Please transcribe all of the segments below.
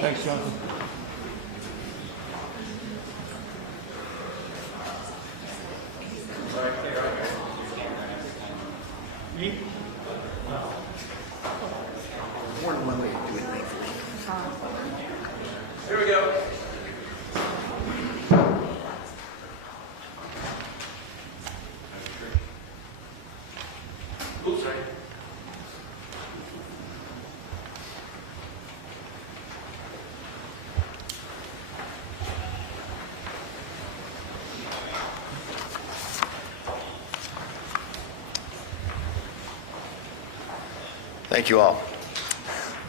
Thanks, Jonathan. Here we go. Oops, sorry. Thank you all.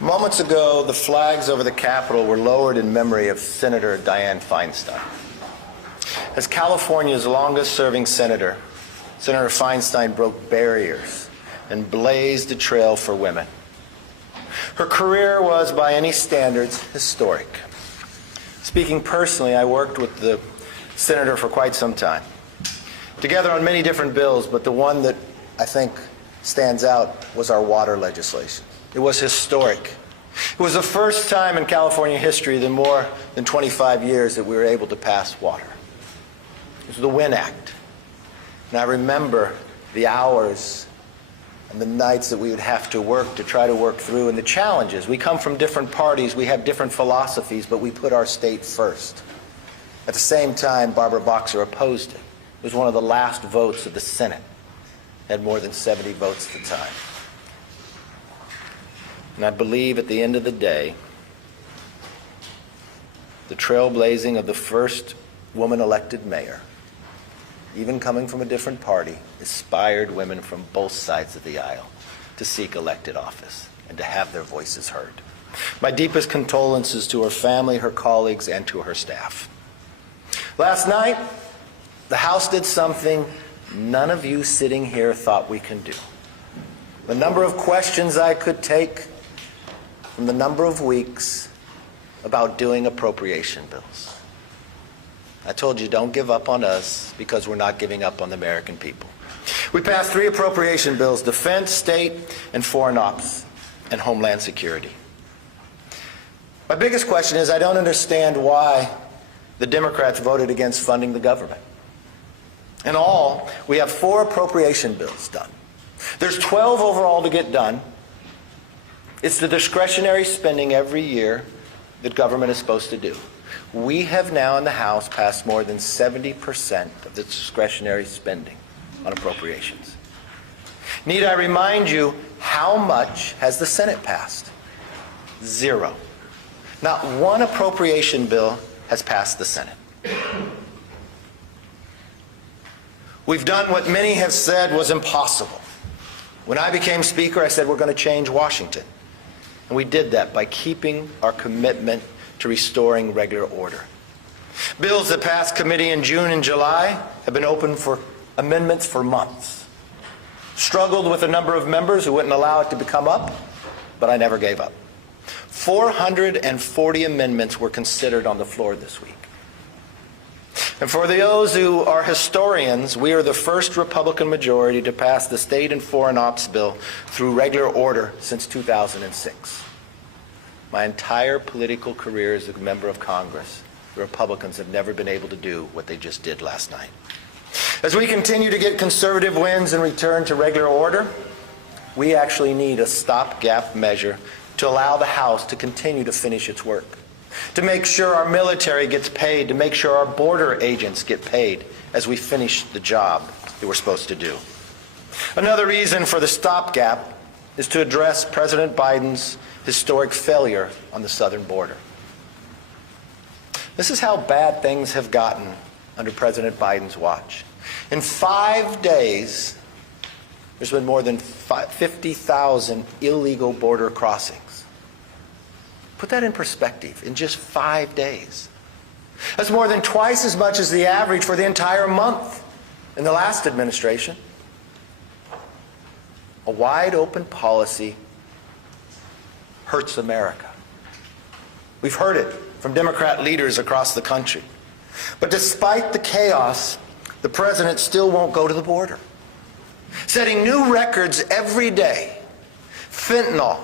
Moments ago, the flags over the Capitol were lowered in memory of Senator Dianne Feinstein. As California's longest-serving senator, Senator Feinstein broke barriers and blazed a trail for women. Her career was, by any standards, historic. Speaking personally, I worked with the senator for quite some time, together on many different bills, but the one that I think stands out was our water legislation. It was historic. It was the first time in California history in more than 25 years that we were able to pass water. It was the WIN Act. And I remember the hours and the nights that we would have to work to try to work through, and the challenges. We come from different parties, we have different philosophies, but we put our state first. At the same time, Barbara Boxer opposed it. It was one of the last votes of the Senate. It had more than 70 votes at the time. And I believe at the end of the day, the trailblazing of the first woman elected mayor, even coming from a different party, inspired women from both sides of the aisle to seek elected office and to have their voices heard. My deepest condolences to her family, her colleagues, and to her staff. Last night, the House did something none of you sitting here thought we can do. The number of questions I could take from the number of weeks about doing appropriation bills. I told you, don't give up on us, because we're not giving up on the American people. We passed 3 appropriation bills: defense, state, and foreign ops, and homeland security. My biggest question is, I don't understand why the Democrats voted against funding the government. In all, we have 4 appropriation bills done. There's 12 overall to get done. It's the discretionary spending every year that government is supposed to do. We have now in the House passed more than 70% of the discretionary spending on appropriations. Need I remind you, how much has the Senate passed? 0. Not one appropriation bill has passed the Senate. We've done what many have said was impossible. When I became Speaker, I said we're going to change Washington. And we did that by keeping our commitment to restoring regular order. Bills that passed committee in June and July have been open for amendments for months. Struggled with a number of members who wouldn't allow it to come up, but I never gave up. 440 amendments were considered on the floor this week. And for those who are historians, we are the first Republican majority to pass the state and foreign ops bill through regular order since 2006. My entire political career as a member of Congress, the Republicans have never been able to do what they just did last night. As we continue to get conservative wins and return to regular order, we actually need a stopgap measure to allow the House to continue to finish its work. to make sure our military gets paid, to make sure our border agents get paid as we finish the job that we're supposed to do. Another reason for the stopgap is to address President Biden's historic failure on the southern border. This is how bad things have gotten under President Biden's watch. In 5 days, there's been more than 50,000 illegal border crossings. Put that in perspective, in just 5 days. That's more than twice as much as the average for the entire month in the last administration. A wide open policy hurts America. We've heard it from Democrat leaders across the country. But despite the chaos, the president still won't go to the border, setting new records every day. Fentanyl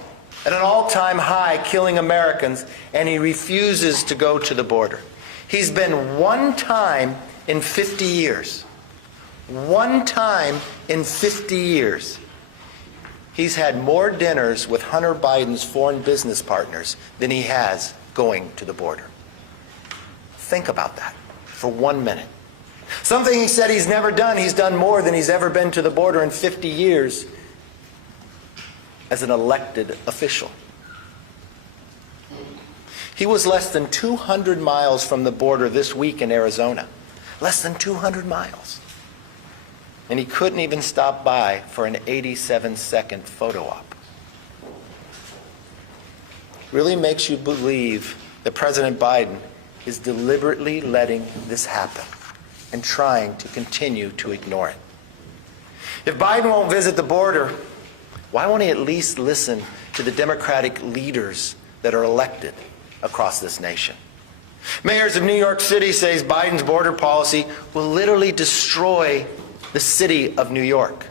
at an all-time high, killing Americans, and he refuses to go to the border. He's been one time in 50 years. One time in 50 years. He's had more dinners with Hunter Biden's foreign business partners than he has going to the border. Think about that for 1 minute. Something he said he's never done, he's done more than he's ever been to the border in 50 years as an elected official. He was less than 200 miles from the border this week in Arizona. Less than 200 miles. And he couldn't even stop by for an 87-second photo op. Really makes you believe that President Biden is deliberately letting this happen and trying to continue to ignore it. If Biden won't visit the border, why won't he at least listen to the Democratic leaders that are elected across this nation? Mayors of New York City says Biden's border policy will literally destroy the city of New York.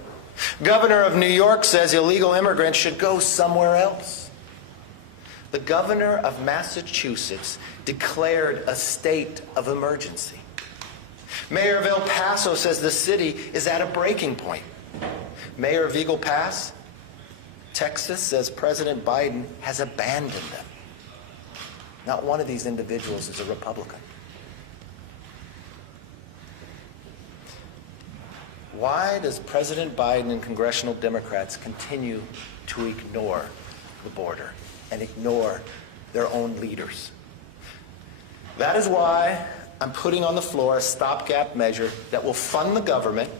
Governor of New York says illegal immigrants should go somewhere else. The governor of Massachusetts declared a state of emergency. Mayor of El Paso says the city is at a breaking point. Mayor of Eagle Pass, Texas, says President Biden has abandoned them. Not one of these individuals is a Republican. Why does President Biden and congressional Democrats continue to ignore the border and ignore their own leaders? That is why I'm putting on the floor a stopgap measure that will fund the government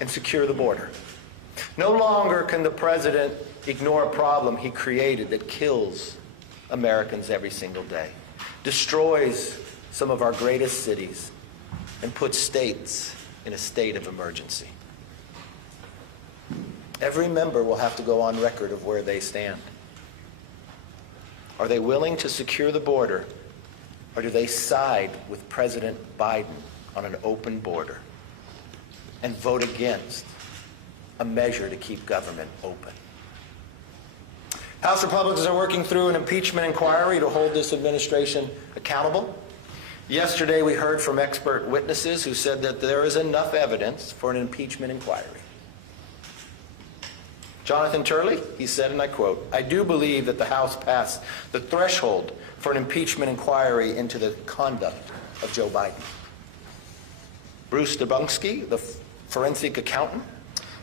and secure the border. No longer can the president ignore a problem he created that kills Americans every single day, destroys some of our greatest cities, and puts states in a state of emergency. Every member will have to go on record of where they stand. Are they willing to secure the border, or do they side with President Biden on an open border and vote against a measure to keep government open? House Republicans are working through an impeachment inquiry to hold this administration accountable. Yesterday, we heard from expert witnesses who said that there is enough evidence for an impeachment inquiry. Jonathan Turley, he said, and I quote, "I do believe that the House passed the threshold for an impeachment inquiry into the conduct of Joe Biden." Bruce Dubunski, the forensic accountant,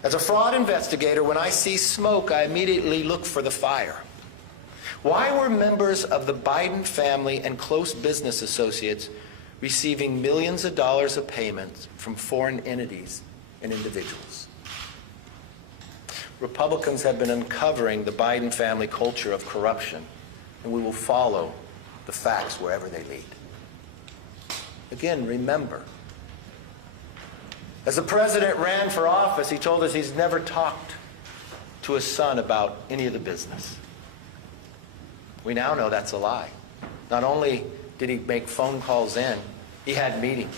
"As a fraud investigator, when I see smoke, I immediately look for the fire. Why were members of the Biden family and close business associates receiving millions of dollars of payments from foreign entities and individuals?" Republicans have been uncovering the Biden family culture of corruption, and we will follow the facts wherever they lead. Again, remember, as the president ran for office, he told us he's never talked to his son about any of the business. We now know that's a lie. Not only did he make phone calls in, he had meetings.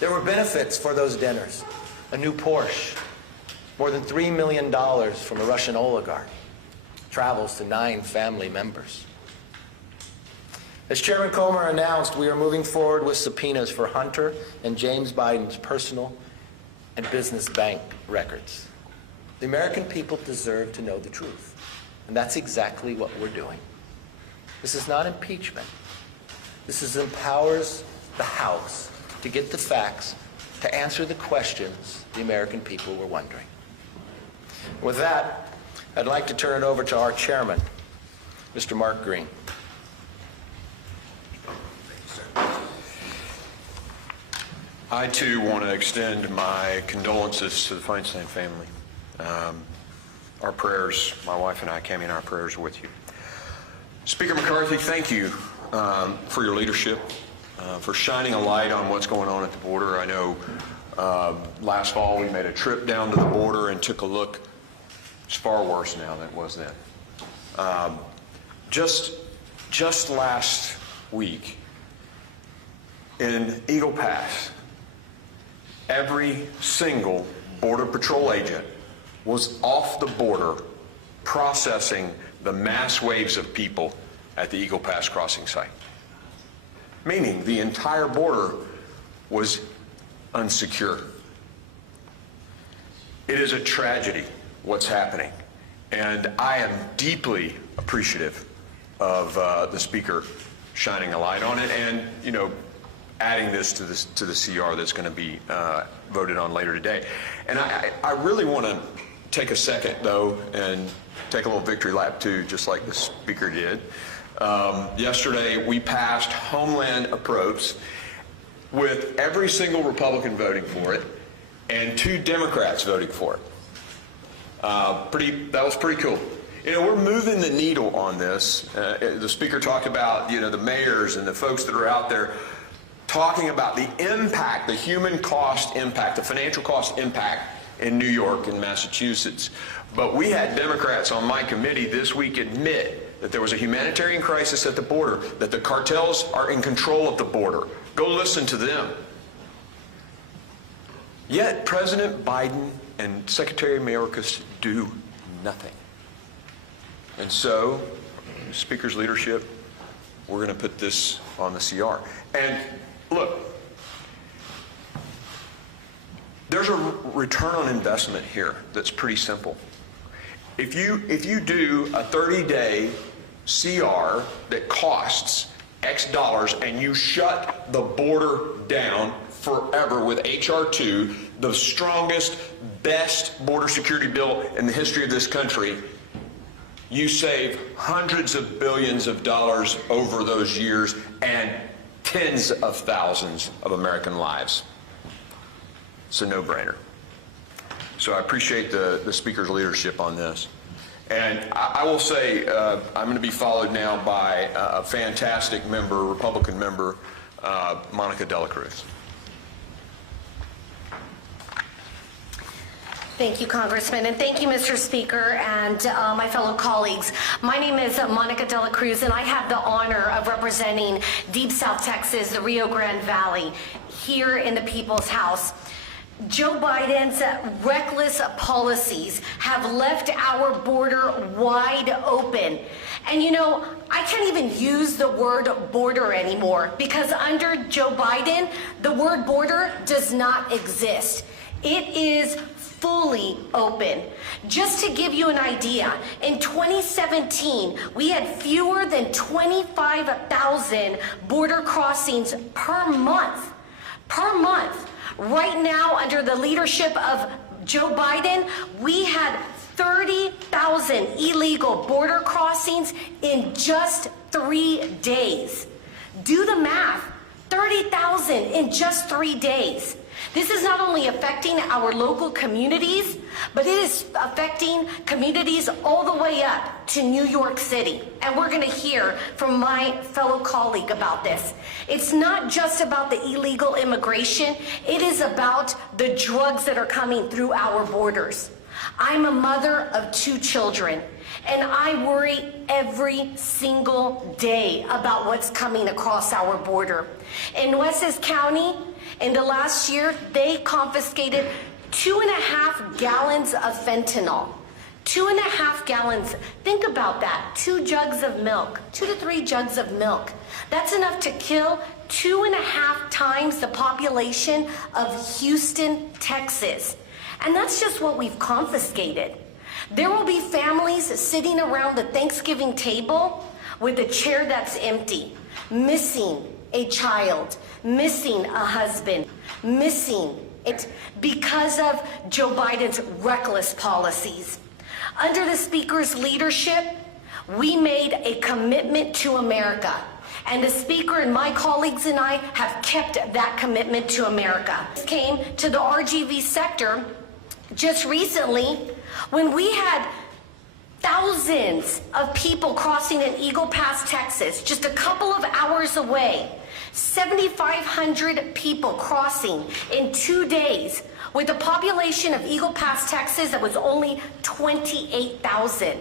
There were benefits for those dinners. A new Porsche, more than $3 million from a Russian oligarch, travels to 9 family members. As Chairman Comer announced, we are moving forward with subpoenas for Hunter and James Biden's personal and business bank records. The American people deserve to know the truth, and that's exactly what we're doing. This is not impeachment. This empowers the House to get the facts, to answer the questions the American people were wondering. With that, I'd like to turn it over to our chairman, Mr. Mark Green. I, too, want to extend my condolences to the Feinstein family. Our prayers, my wife and I, Cammie and our prayers are with you. Speaker McCarthy, thank you for your leadership, for shining a light on what's going on at the border. I know last fall we made a trip down to the border and took a look. It's far worse now than it was then. Just last week in Eagle Pass, every single Border Patrol agent was off the border processing the mass waves of people at the Eagle Pass crossing site. Meaning the entire border was unsecure. It is a tragedy what's happening, and I am deeply appreciative of the Speaker shining a light on it and, you know, adding this to the CR that's going to be voted on later today. And I really want to take a second, though, and take a little victory lap, too, just like the Speaker did. Yesterday, we passed Homeland Approach with every single Republican voting for it and 2 Democrats voting for it. That was pretty cool. You know, we're moving the needle on this. The Speaker talked about, you know, the mayors and the folks that are out there talking about the impact, the human cost impact, the financial cost impact in New York and Massachusetts. But we had Democrats on my committee this week admit that there was a humanitarian crisis at the border, that the cartels are in control of the border. Go listen to them. Yet President Biden and Secretary Mayorkas do nothing. And so, Speaker's leadership, we're going to put this on the CR. And look, there's a return on investment here that's pretty simple. If you do a 30-day CR that costs X dollars and you shut the border down forever with H.R. 2, the strongest, best border security bill in the history of this country, you save hundreds of billions of dollars over those years and tens of thousands of American lives. It's a no-brainer. So I appreciate the Speaker's leadership on this. And I will say I'm going to be followed now by a fantastic member, Republican member, Monica Dela Cruz. Thank you, Congressman, and thank you, Mr. Speaker, and my fellow colleagues. My name is Monica Dela Cruz, and I have the honor of representing Deep South Texas, the Rio Grande Valley, here in the People's House. Joe Biden's reckless policies have left our border wide open. And you know, I can't even use the word border anymore because under Joe Biden, the word border does not exist. It is fully open. Just to give you an idea, in 2017, we had fewer than 25,000 border crossings per month. Per month. Right now, under the leadership of Joe Biden, we had 30,000 illegal border crossings in just 3 days. Do the math, 30,000 in just 3 days. This is not only affecting our local communities, but it is affecting communities all the way up to New York City. And we're going to hear from my fellow colleague about this. It's not just about the illegal immigration. It is about the drugs that are coming through our borders. I'm a mother of 2 children, and I worry every single day about what's coming across our border. In Wessex County, in the last year, they confiscated 2.5 gallons of fentanyl. 2.5 gallons. Think about that. 2 jugs of milk. 2 to 3 jugs of milk. That's enough to kill 2.5 times the population of Houston, Texas. And that's just what we've confiscated. There will be families sitting around the Thanksgiving table with a chair that's empty, missing a child, missing a husband, missing it because of Joe Biden's reckless policies. Under the Speaker's leadership, we made a commitment to America. And the Speaker and my colleagues and I have kept that commitment to America. Came to the RGV sector just recently when we had thousands of people crossing in Eagle Pass, Texas, just a couple of hours away. 7,500 people crossing in 2 days with a population of Eagle Pass, Texas that was only 28,000.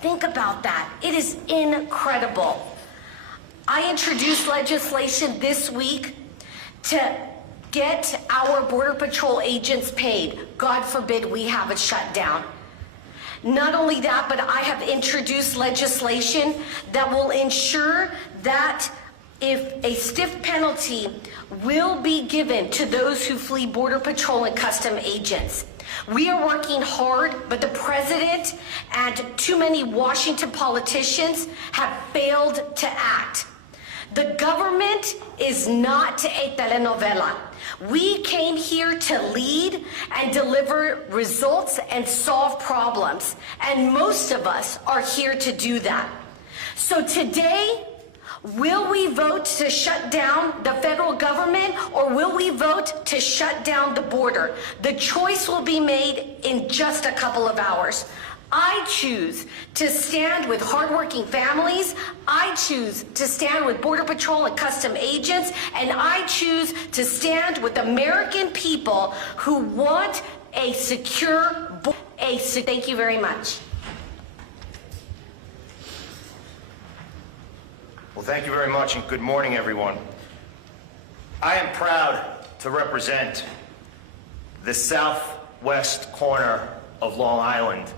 Think about that. It is incredible. I introduced legislation this week to get our Border Patrol agents paid. God forbid we have a shutdown. Not only that, but I have introduced legislation that will ensure that if a stiff penalty will be given to those who flee Border Patrol and custom agents. We are working hard, but the president and too many Washington politicians have failed to act. The government is not a telenovela. We came here to lead and deliver results and solve problems, and most of us are here to do that. So today, will we vote to shut down the federal government, or will we vote to shut down the border? The choice will be made in just a couple of hours. I choose to stand with hardworking families. I choose to stand with Border Patrol and custom agents. And I choose to stand with American people who want a secure border. Thank you very much. Well, thank you very much, and good morning, everyone. I am proud to represent the southwest corner of Long Island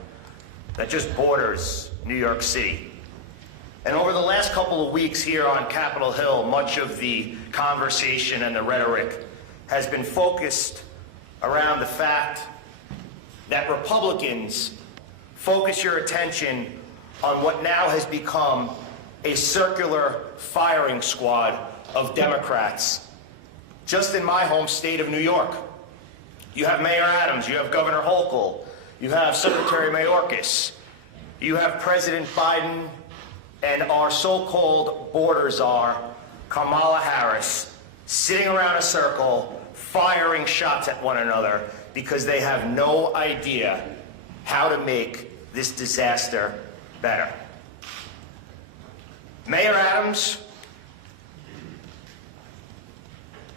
that just borders New York City. And over the last couple of weeks here on Capitol Hill, much of the conversation and the rhetoric has been focused around the fact that Republicans focus your attention on what now has become a circular firing squad of Democrats just in my home state of New York. You have Mayor Adams, you have Governor Hochul, you have Secretary Mayorkas, you have President Biden, and our so-called border czar, Kamala Harris, sitting around a circle, firing shots at one another because they have no idea how to make this disaster better. Mayor Adams,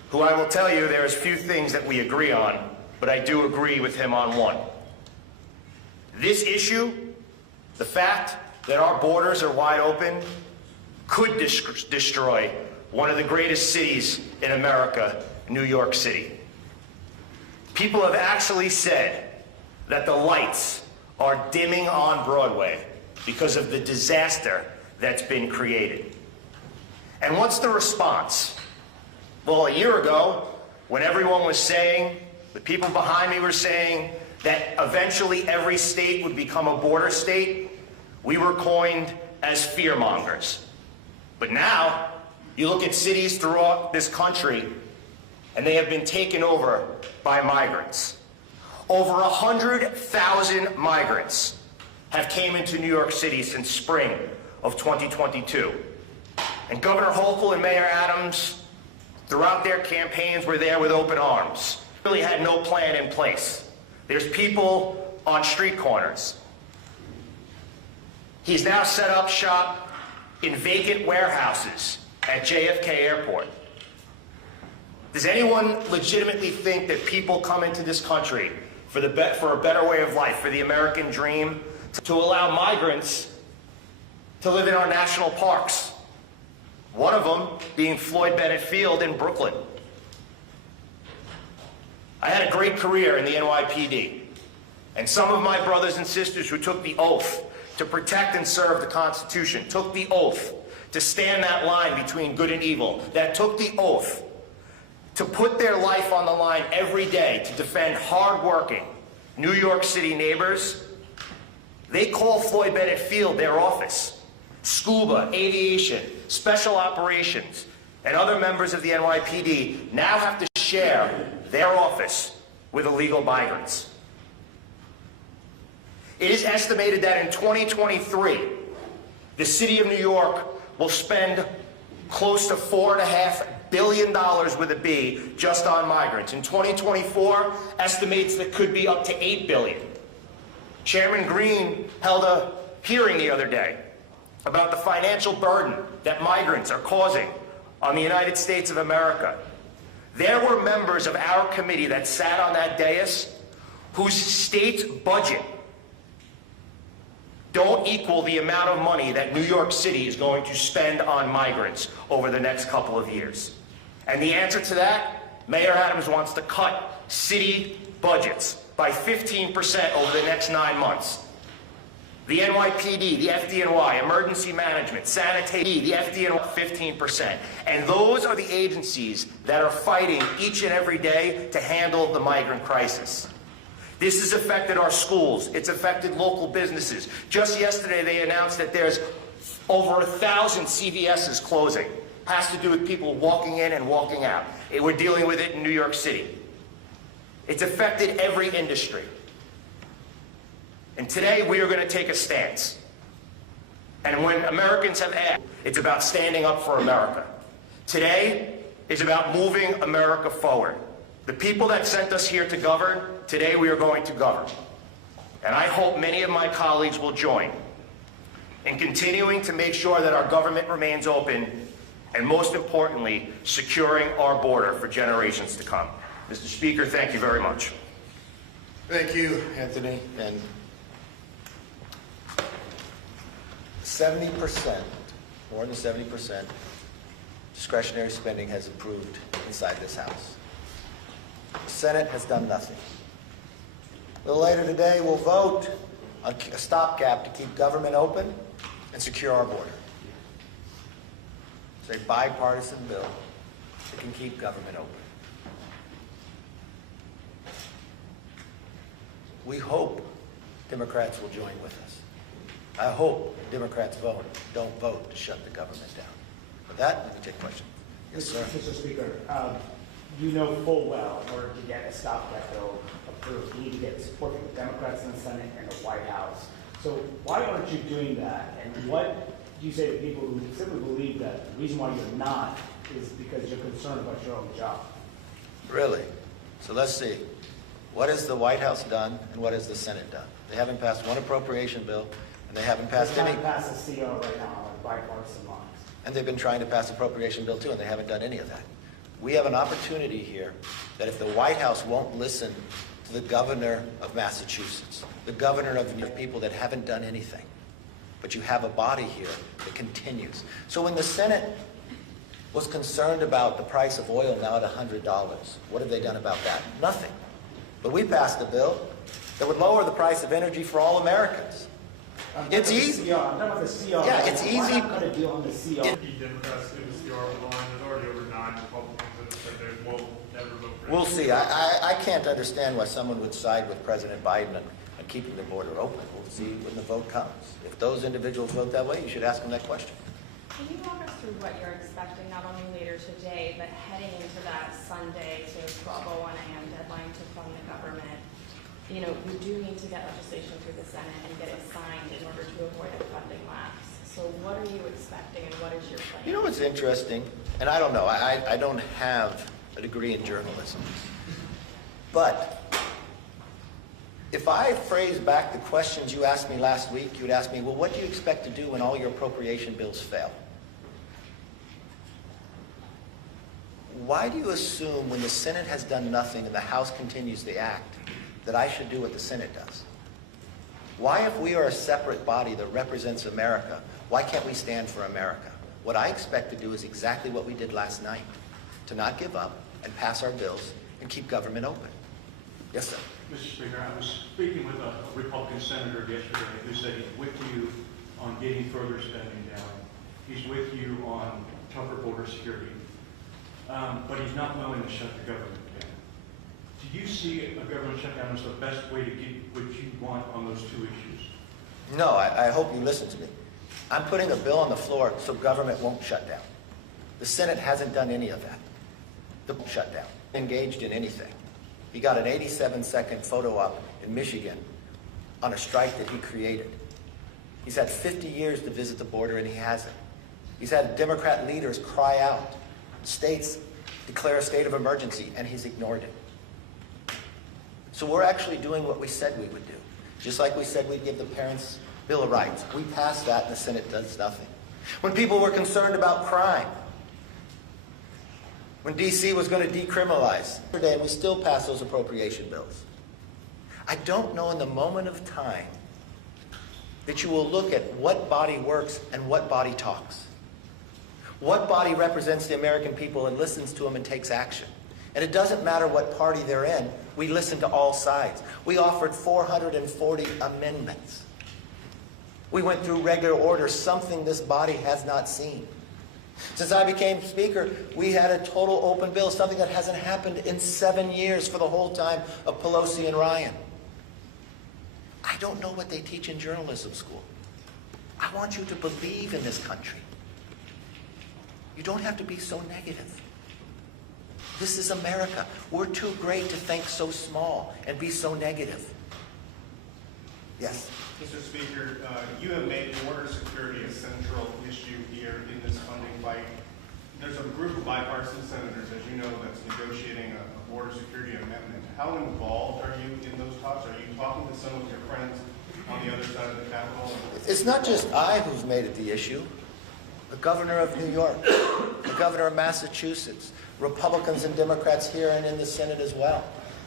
who I will tell you there's few things that we agree on, but I do agree with him on one. This issue, the fact that our borders are wide open, could destroy one of the greatest cities in America, New York City. People have actually said that the lights are dimming on Broadway because of the disaster that's been created. And what's the response? Well, a year ago, when everyone was saying, the people behind me were saying that eventually every state would become a border state, we were coined as fearmongers. But now, you look at cities throughout this country, and they have been taken over by migrants. Over 100,000 migrants have came into New York City since spring of 2022. And Governor Hochul and Mayor Adams, throughout their campaigns, were there with open arms. Really had no plan in place. There's people on street corners. He's now set up shop in vacant warehouses at JFK Airport. Does anyone legitimately think that people come into this country for a better way of life, for the American dream, to allow migrants to live in our national parks? One of them being Floyd Bennett Field in Brooklyn. I had a great career in the NYPD, and some of my brothers and sisters who took the oath to protect and serve the Constitution, took the oath to stand that line between good and evil, that took the oath to put their life on the line every day to defend hardworking New York City neighbors, they call Floyd Bennett Field their office. Scuba, aviation, special operations, and other members of the NYPD now have to share their office with illegal migrants. It is estimated that in 2023, the city of New York will spend close to $4.5 billion with a B just on migrants. In 2024, estimates that could be up to $8 billion. Chairman Green held a hearing the other day about the financial burden that migrants are causing on the United States of America. There were members of our committee that sat on that dais whose state's budget don't equal the amount of money that New York City is going to spend on migrants over the next couple of years. And the answer to that, Mayor Adams wants to cut city budgets by 15% over the next 9 months. The NYPD, the FDNY, emergency management, sanitation, the FDNY, 15%. And those are the agencies that are fighting each and every day to handle the migrant crisis. This has affected our schools. It's affected local businesses. Just yesterday, they announced that there's over 1,000 CVS's closing. Has to do with people walking in and walking out. We're dealing with it in New York City. It's affected every industry. And today, we are going to take a stance. And when Americans have asked, it's about standing up for America. Today is about moving America forward. The people that sent us here to govern, today we are going to govern. And I hope many of my colleagues will join in continuing to make sure that our government remains open and, most importantly, securing our border for generations to come. Mr. Speaker, thank you very much. Thank you, Anthony. And 70%, more than 70%, discretionary spending has approved inside this House. The Senate has done nothing. A little later today, we'll vote on a stopgap to keep government open and secure our border. It's a bipartisan bill that can keep government open. We hope Democrats will join with us. I hope Democrats don't vote to shut the government down. With that, let me take questions. Yes, sir. Mr. Speaker, you know full well in order to get a stopgap bill approved, you need to get support from the Democrats in the Senate and the White House. So why aren't you doing that? And what do you say to people who simply believe that the reason why you're not is because you're concerned about your own job? Really? So let's see. What has the White House done and what has the Senate done? They haven't passed one appropriation bill and they haven't passed any. They're trying to pass a CO right now on bipartisan lines. And they've been trying to pass appropriation bill too and they haven't done any of that. We have an opportunity here that if the White House won't listen to the governor of Massachusetts, the governor of New York, people that haven't done anything, but you have a body here that continues. So when the Senate was concerned about the price of oil now at $100, what have they done about that? Nothing. But we passed a bill that would lower the price of energy for all Americans. It's easy. I'm talking about the CO. Yeah, it's easy. Why not cut a deal on the CO? Democrats in the CR with the line. There's already over 9 Republicans that have said they will never vote for it. We'll see. I can't understand why someone would side with President Biden and keeping the border open. We'll see when the vote comes. If those individuals vote that way, you should ask them that question. Can you walk us through what you're expecting, not only later today, but heading into that Sunday to 12:01 a.m. deadline to fund the government? You know, you do need to get legislation through the Senate and get it signed in order to avoid a funding lapse. So what are you expecting and what is your plan? You know what's interesting? And I don't know. I don't have a degree in journalism. But if I phrase back the questions you asked me last week, you would ask me, well, what do you expect to do when all your appropriation bills fail? Why do you assume when the Senate has done nothing and the House continues the act that I should do what the Senate does? Why, if we are a separate body that represents America, why can't we stand for America? What I expect to do is exactly what we did last night, to not give up and pass our bills and keep government open. Yes, sir. Mr. Speaker, I was speaking with a Republican senator yesterday who said he's with you on getting further spending down. He's with you on tougher border security. But he's not willing to shut the government down. Do you see a government shutdown as the best way to get what you want on those two issues? No, I hope you listen to me. I'm putting a bill on the floor so government won't shut down. The Senate hasn't done any of that. The shutdown. Engaged in anything. He got an 87-second photo op in Michigan on a strike that he created. He's had 50 years to visit the border and he hasn't. He's had Democrat leaders cry out. States declare a state of emergency and he's ignored it. So we're actually doing what we said we would do. Just like we said we'd give the parents Bill of Rights. We passed that and the Senate does nothing. When people were concerned about crime, when D.C. was going to decriminalize, and we still pass those appropriation bills. I don't know in the moment of time that you will look at what body works and what body talks. What body represents the American people and listens to them and takes action. And it doesn't matter what party they're in, we listen to all sides. We offered 440 amendments. We went through regular order, something this body has not seen. Since I became Speaker, we had a total open bill, something that hasn't happened in 7 years for the whole time of Pelosi and Ryan. I don't know what they teach in journalism school. I want you to believe in this country. You don't have to be so negative. This is America. We're too great to think so small and be so negative. Yes? Mr. Speaker, you have made border security a central issue here in this funding fight. There's a group of bipartisan senators, as you know, that's negotiating a border security amendment. How involved are you in those talks? Are you talking to some of your friends on the other side of the Capitol? It's not just I who's made it the issue. The governor of New York, the governor of Massachusetts, Republicans and Democrats here and in the Senate as well.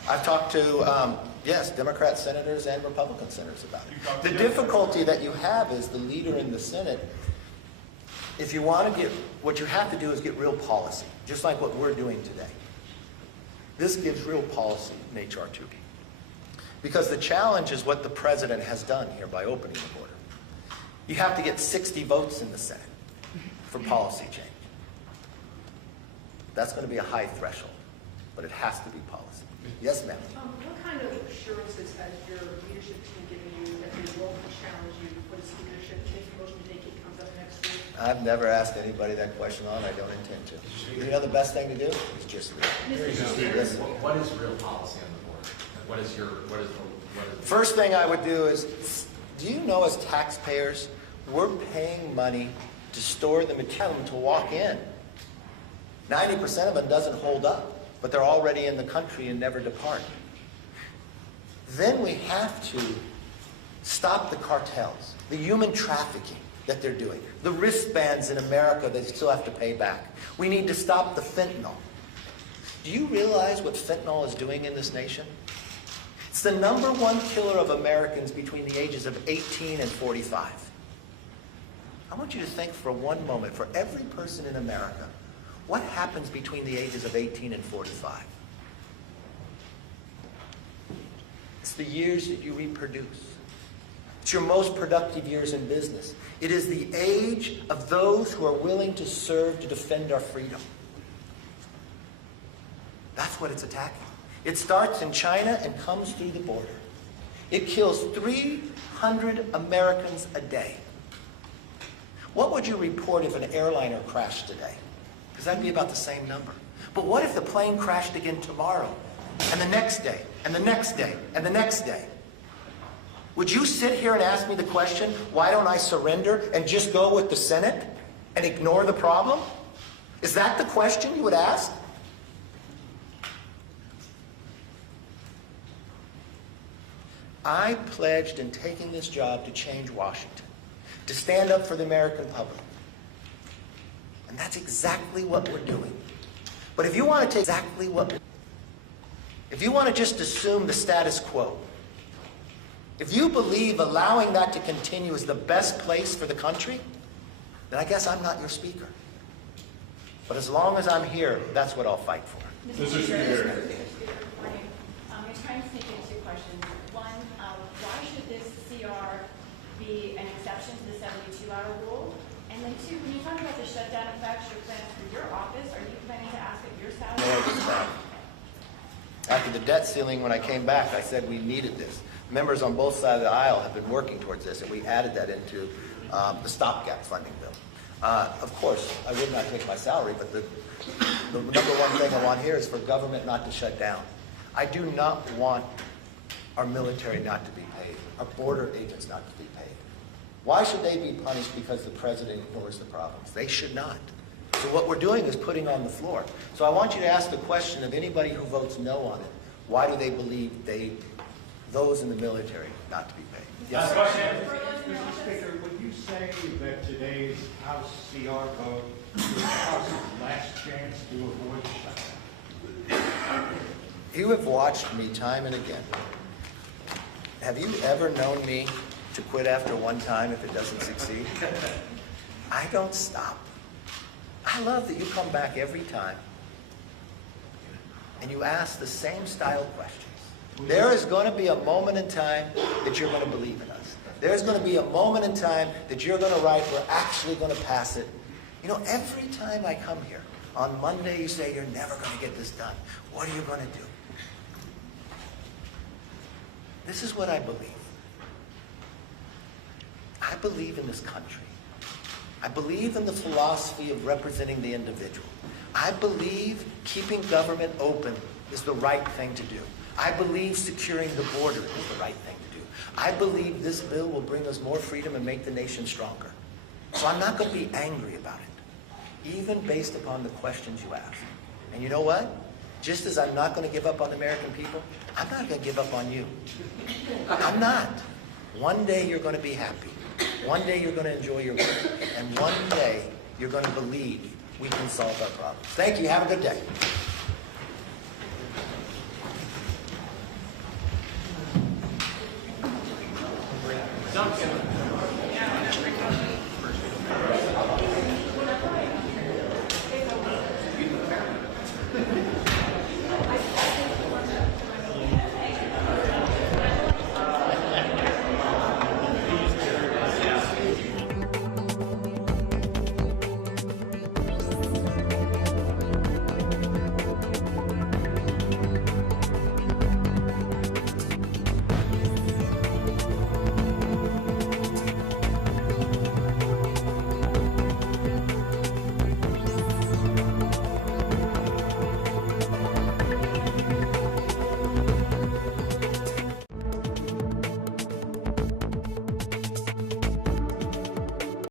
I've talked to, yes, Democrat senators and Republican senators about it. The difficulty that you have is the leader in the Senate, if you want to get, what you have to do is get real policy, just like what we're doing today. This gives real policy in H.R. 2. Because the challenge is what the president has done here by opening the border. You have to get 60 votes in the Senate for policy change. That's going to be a high threshold, but it has to be policy. Yes, ma'am. What kind of assurances has your leadership team given you that they won't challenge you for this leadership if the motion to vacate comes up next week? I've never asked anybody that question on. I don't intend to. You know the best thing to do is just leave. What is real policy on the board? What is First thing I would do is, do you know as taxpayers, we're paying money to store the material to walk in. 90% of them doesn't hold up, but they're already in the country and never depart. Then we have to stop the cartels, the human trafficking that they're doing, the wristbands in America that they still have to pay back. We need to stop the fentanyl. Do you realize what fentanyl is doing in this nation? It's the #1 killer of Americans between the ages of 18 and 45. I want you to think for one moment, for every person in America, what happens between the ages of 18 and 45? It's the years that you reproduce. It's your most productive years in business. It is the age of those who are willing to serve to defend our freedom. That's what it's attacking. It starts in China and comes through the border. It kills 300 Americans a day. What would you report if an airliner crashed today? Because that'd be about the same number. But what if the plane crashed again tomorrow, and the next day, and the next day, and the next day? Would you sit here and ask me the question, why don't I surrender and just go with the Senate and ignore the problem? Is that the question you would ask? I pledged in taking this job to change Washington, to stand up for the American public. And that's exactly what we're doing. But if you want to take exactly what, if you want to just assume the status quo, if you believe allowing that to continue is the best place for the country, then I guess I'm not your speaker. But as long as I'm here, that's what I'll fight for. Mr. Speaker. I'm trying to sneak in 2 questions. One, why should this CR be an exception to the 72-hour rule? And then 2, when you talk about the shutdown effects you're planning for your office, are you planning to ask at your salary? After the debt ceiling, when I came back, I said we needed this. Members on both sides of the aisle have been working towards this, and we added that into the stopgap funding bill. Of course, I would not take my salary, but the number one thing I want here is for government not to shut down. I do not want our military not to be paid, our border agents not to be paid. Why should they be punished because the president ignores the problems? They should not. So what we're doing is putting on the floor. So I want you to ask the question of anybody who votes no on it, why do they believe those in the military not to be paid? Yes, sir. Mr. Speaker, would you say that today's House CR vote is House's last chance to avoid the shutdown? You have watched me time and again. Have you ever known me to quit after one time if it doesn't succeed? I don't stop. I love that you come back every time and you ask the same style questions. There is going to be a moment in time that you're going to believe in us. There's going to be a moment in time that you're going to write, we're actually going to pass it. You know, every time I come here, on Monday you say, you're never going to get this done. What are you going to do? This is what I believe. I believe in this country. I believe in the philosophy of representing the individual. I believe keeping government open is the right thing to do. I believe securing the border is the right thing to do. I believe this bill will bring us more freedom and make the nation stronger. So I'm not going to be angry about it, even based upon the questions you ask. And you know what? Just as I'm not going to give up on the American people, I'm not going to give up on you. I'm not. One day you're going to be happy. One day you're going to enjoy your work. And one day you're going to believe we can solve our problems. Thank you. Have a good day. Duncan.